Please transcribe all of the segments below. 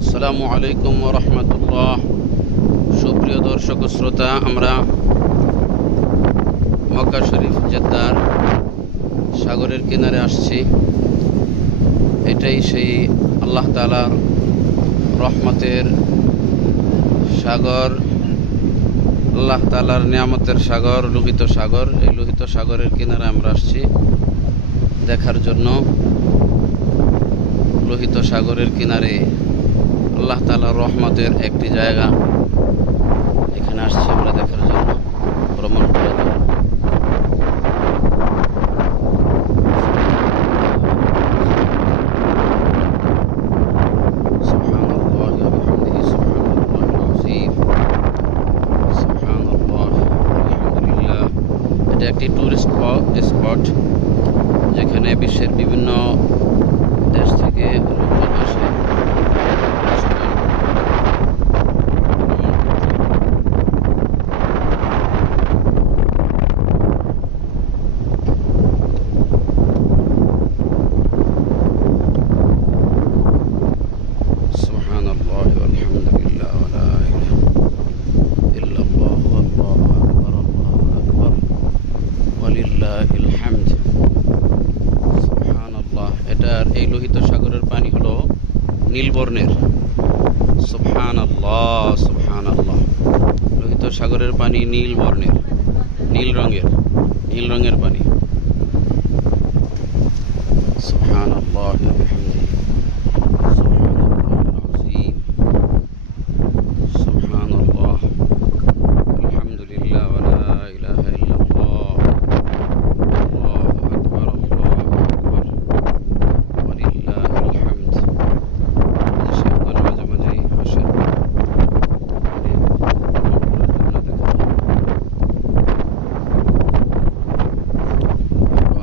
আসসালামু আলাইকুম ওয়া রাহমাতুল্লাহ। সুপ্রিয় দর্শক ও শ্রোতা, আমরা মক্কা শরীফ জেদ্দার সাগরের কিনারে আসছি। এটাই সেই আল্লাহ তাআলার রহমতের সাগর, আল্লাহ তাআলার নিয়ামতের সাগর, লোহিত সাগর। এই লোহিত সাগরের কিনারে আমরা আসছি দেখার জন্য। লোহিত সাগরের কিনারে আল্লাহ তাআলার রহমতের একটি জায়গা, এখানে আসছি আমরা দেখার জন্য, ভ্রমণ করার জন্য। এটা একটি টুরিস্ট স্পট, যেখানে বিশ্বের বিভিন্ন দেশ থেকে লোকজন আসে। এটার এই লোহিত সাগরের পানি হলো নীল বর্ণের। সুবহানাল্লাহ, সুবহানাল্লাহ। লোহিত সাগরের পানি নীল বর্ণের, নীল রঙের পানি। সুবহানাল্লাহ ওয়া বিহামদিহি, সুবহানাল্লাহিল আযীম, সুবহানাল্লাহ, আলহামদুলিল্লাহ, ওয়া লা ইলাহা ইল্লাল্লাহ, আল্লাহু আকবার, আল্লাহু আকবার, ওয়ালিল্লাহিল হামদ। শেখগণ মাঝে মাঝেই আসেন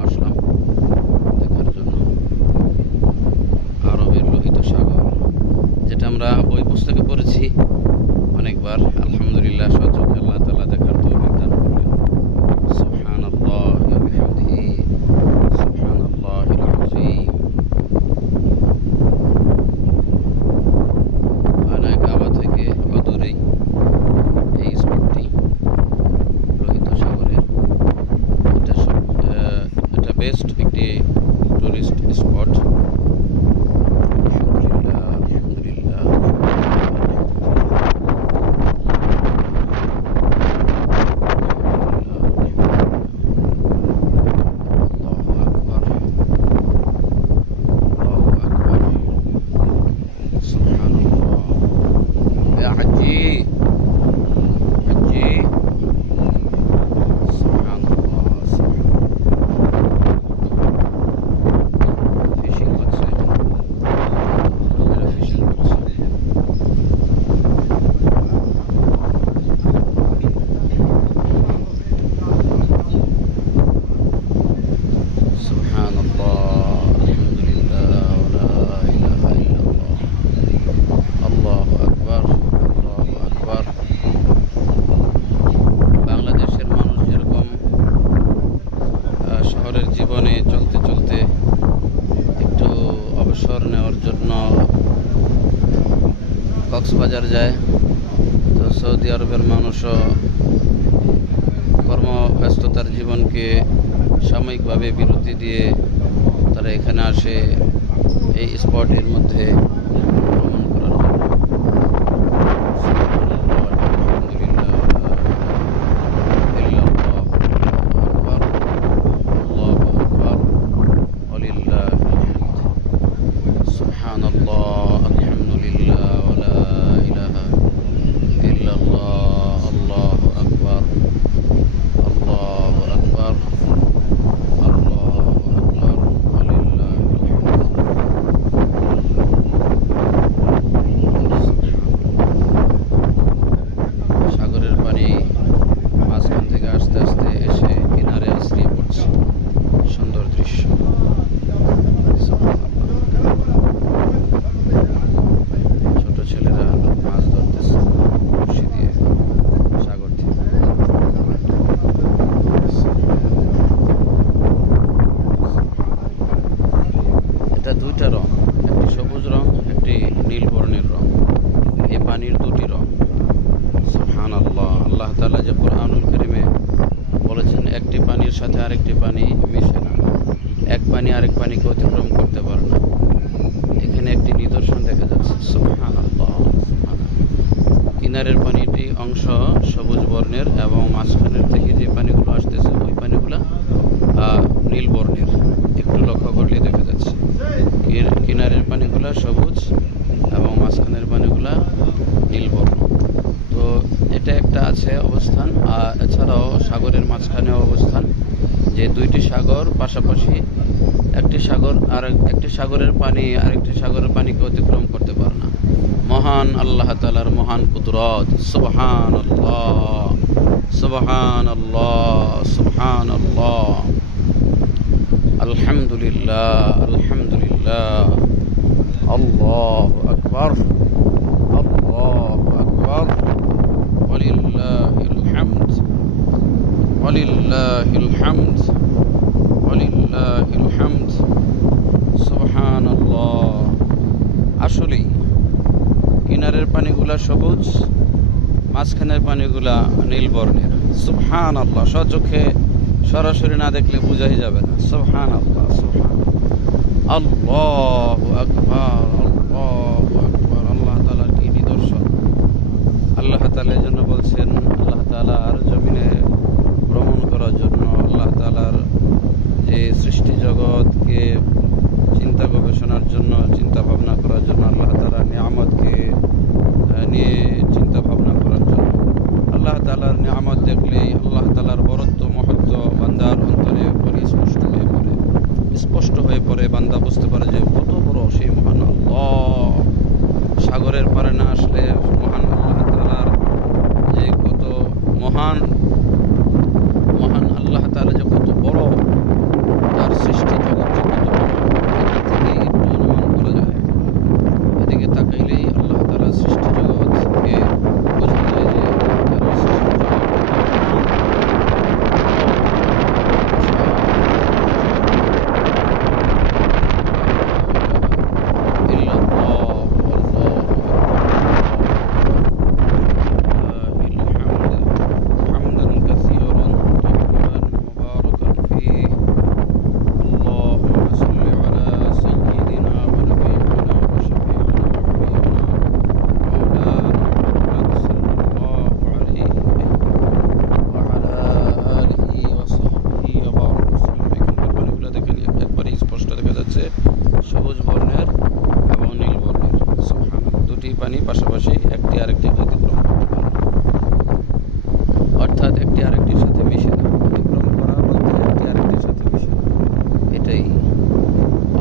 আসলাম দেখার জন্য আরবের লোহিত সাগর, যেটা আমরা বই পুস্তকে পড়েছি অনেকবার। আলহামদুলিল্লাহ, সচক্ষে আল্লাহ তাআলা দেখার তৌফিক দান করলেন। সুবহানাল্লাহ ওয়া বিহামদিহি, সুবহানাল্লাহিল আযীম। আনা কাবা থেকে অদূরেই এই স্পটটি, লোহিত সাগরের। এটা বেস্ট একটি টুরিস্ট স্পট। আলহামদুলিল্লাহ, আলহামদুলিল্লাহ। আল্লাহু আকবার, আল্লাহু আকবার, সুবহানাল্লাহ। ইয়া হাজ্জি, হাজ্জি, সুবহানাল্লাহ, সুবহানাল্লাহ। ফিশিং করছে, এরা ফিশিং করছে। সুবহানাল্লাহ, আলহামদুলিল্লাহ, ওয়া লা ইলাহা ইল্লাল্লাহ, আল্লাহু আকবার, আল্লাহু আকবার। বাংলাদেশের মানুষ যেরকম শহরের জীবনে চলতে চলতে একটু অবসর নেওয়ার জন্য কক্সবাজার যায়, তো সৌদি আরবের মানুষও কর্মব্যস্ততার জীবনকে সাময়িকভাবে বিরতি দিয়ে তারা এখানে আসে এই স্পটের মধ্যে ভ্রমণ করার জন্য। সুবহানাল্লাহ, আলহামদুলিল্লাহ, লা ইলাহা ইল্লাল্লাহ, আল্লাহু আকবার, ওয়ালিল্লাহিল হামদ। সুবহানাল্লাহ, আলহামদুলিল্লাহ, ওয়া লা ইলাহা ইল্লাল্লাহ, আল্লাহু আকবার, আল্লাহু আকবার, আল্লাহু আকবার, ওয়ালিল্লাহিল হামদ। পানিকে অতিক্রম করতে পারে না। এখানে একটি নিদর্শন দেখা যাচ্ছে, সুবহানাল্লাহ। কিনারের পানিটি অংশ সবুজ বর্ণের এবং মাঝখানের থেকে যে পানিগুলো আসতেছে ওই পানিগুলা নীল বর্ণের। একটু লক্ষ্য করলে দেখা যাচ্ছে কিনারের পানিগুলা সবুজ এবং মাঝখানের পানিগুলা নীল বর্ণ। তো এটা একটা আছে অবস্থান। এছাড়াও সাগরের মাঝখানেও অবস্থান, যে দুইটি সাগর পাশাপাশি, একটি সাগরের পানি আরেকটি সাগরের পানিকে অতিক্রম করতে পারে না। মহান আল্লাহ তাআলার মহান কুদরত, সুবহানাল্লাহ সুবহানাল্লাহ সুবহানাল্লাহ। আলহামদুলিল্লাহ আলহামদুলিল্লাহ। আল্লাহু আকবার আল্লাহু আকবার। ওয়ালিল্লাহিল হামদ ওয়ালিল্লাহিল হামদ ওয়ালিল্লাহিল হামদ। সুবহানাল্লাহ। আসলেই কিনারের পানিগুলা সবুজ, মাঝখানের পানিগুলা নীল বর্ণের। সুবহানাল্লাহ। স্বচক্ষে সরাসরি না দেখলে বোঝাই যাবে না। সুবহানাল্লাহ সুবহানাল্লাহ। আল্লাহু আকবার আল্লাহু আকবার। আল্লাহ তাআলার কি নিদর্শন! আল্লাহ তাআলা এই জন্য বলছেন, আল্লাহ তাআলার জমিনে ভ্রমণ করার জন্য, আল্লাহ তাআলার যে সৃষ্টি জগৎকে চিন্তা গবেষণার জন্য, চিন্তা ভাবনা করার জন্য, আল্লাহ তাআলার নিয়ামতকে নিয়ে চিন্তা ভাবনা করার জন্য। আল্লাহ তাআলার নিয়ামত দেখলেই আল্লাহ তাআলার বরত্ব মহত্ব বান্দার অন্তরে স্পষ্ট হয়ে পড়ে। বান্দা বুঝতে পারে যে কত বড় সেই মহান আল্লাহ। সাগরের পারে না আসলে মহান আল্লাহ তাআলার যে কত মহান আল্লাহ তাআলা যে কত বড়, তার সৃষ্টি জগৎ যে কত বড়, এখান থেকে একটু অনুমান করা যায়। এদিকে তাকাইলেই আল্লাহ তাআলার সৃষ্টি জগৎকে বোঝা যায় যে তার সৃষ্টি সবুজ বর্ণের এবং নীল বর্ণের। সুবহানাল্লাহ। দুটি পানি পাশাপাশি একটি আরেকটি অতিক্রম করতে পারে না, অর্থাৎ একটি আরেকটির সাথে মিশে না। অতিক্রম করা বলতে একটি আরেকটির সাথে মিশে না, এটাই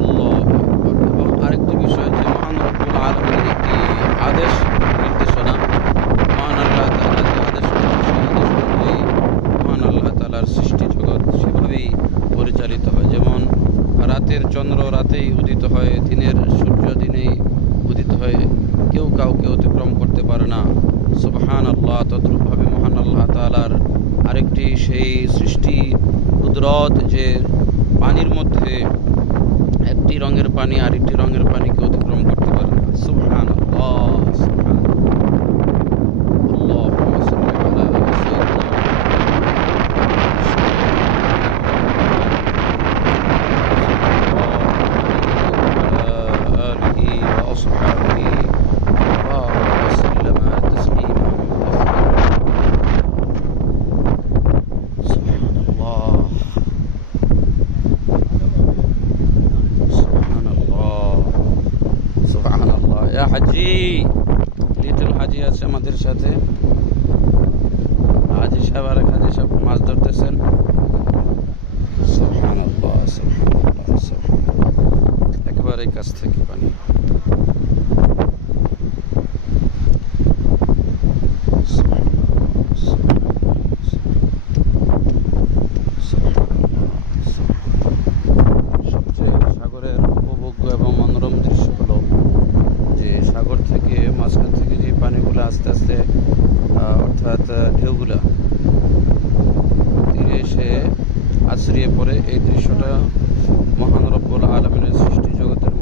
আল্লাহ। এবং আরেকটি বিষয় যে মহান রব্বুল আলামিনের একটি আদেশ নির্দেশনা, মহান আল্লাহ তাআলা যে আদেশ করেন সেই আদেশ অনুযায়ী মহান আল্লাহ তাআলার সৃষ্টি জগৎ সেভাবেই পরিচালিত হয়। যেমন রাতের চন্দ্র রাতেই উদিত হয়, দিনের সূর্য দিনেই উদিত হয়, কেউ কাউকে অতিক্রম করতে পারে না। সুবহানাল্লাহ। তদ্রূপভাবে মহান আল্লাহ তাআলার আরেকটি সেই সৃষ্টি কুদরত যে পানির মধ্যে একটি রঙের পানি আরেকটি রঙের পানিকে অতিক্রম করতে পারে না। সুবহানাল্লাহ সুবহানাল্লাহ। আল্লাহুম্মা সাল্লি আলা সাইয়্যিদিনা হাজি লিটল হাজি আছে আমাদের সাথে। হাজি সাহেব আর হাজি সাহেব মাছ ধরতেছেন। সুবহানাল্লাহ সুবহানাল্লাহ সুবহানাল্লাহ। একেবারে কাছ থেকে পানি। সবচেয়ে সাগরের উপভোগ্য এবং মনোরম দৃশ্য হলো যে সাগর থেকে মাঝখান থেকে যে পানিগুলো আস্তে আস্তে অর্থাৎ ঢেউগুলা তীরে এসে আছড়িয়ে পড়ে, এই দৃশ্যটা মহান রব্বুল